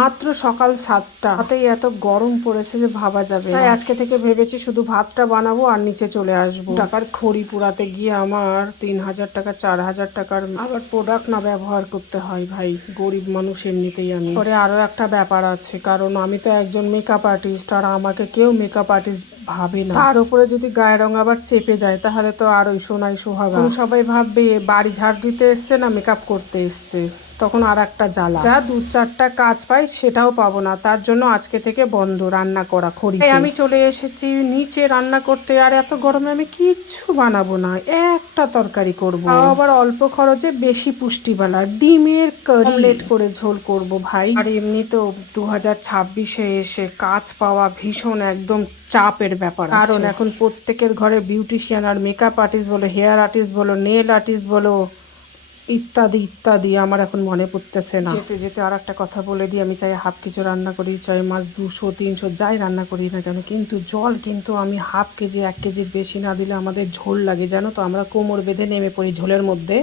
মাত্র সকাল 7টা, তাতেই এত গরম পড়েছে যে ভাবা যাবে না। তাই আজকে থেকে ভেবেছি শুধু ভাতটা বানাবো আর নিচে চলে আসবো। টাকার খড়ি পুরাতে গিয়ে আমার 3,000 টাকা 4,000 টাকার আবার প্রোডাক্ট না ব্যবহার করতে হয়। ভাই গরিব মানুষ এমনিতেই। আমি পরে আরো একটা ব্যাপার আছে, কারণ আমি তো একজন মেকআপ আর্টিস্ট, আর আমাকে কেউ মেকআপ আর্টিস্ট ভাবে না। তার উপরে যদি গায়ের রং আবার চেপে যায় তাহলে তো আরোই সোনাই সোহাগা। সবাই ভাববে বাড়ি ঝাড় দিতে এসছে না মেকআপ করতে এসছে, তখন আর একটা জ্বালা। যা 2-4টা কাজ পাই সেটাও পাবো না। তার জন্য আজকে থেকে বন্ধ রান্না করা খড়ি। আমি চলে এসেছি নিচে রান্না করতে, আর এত গরমে আমি কিচ্ছু বানাবো না, একটা তরকারি করবো, আবার অল্প খরচে বেশি পুষ্টিবালা ডিমের অমলেট করে ঝোল করব ভাই। আর এমনি তো 2026-এ এসে কাজ পাওয়া ভীষণ একদম চাপের ব্যাপার, কারণ এখন প্রত্যেকের ঘরে বিউটিশিয়ান আর মেকআপ আর্টিস্ট বলো, হেয়ার আর্টিস্ট বলো, নেল আর্টিস্ট বলো, ইত্যাদি ইত্যাদি। আমার এখন মনে পড়তেছে না। যেতে যেতে আর একটা কথা বলে দিই, আমি চাই হাফ কিছু রান্না করি, চাই মাছ 200-300 যাই রান্না করি না কেন, কিন্তু জল কিন্তু আমি হাফ কেজি 1 কেজির বেশি না দিলে আমাদের ঝোল লাগে, জানো তো। আমরা কোমর বেঁধে নেমে পড়ি ঝোলের মধ্যে।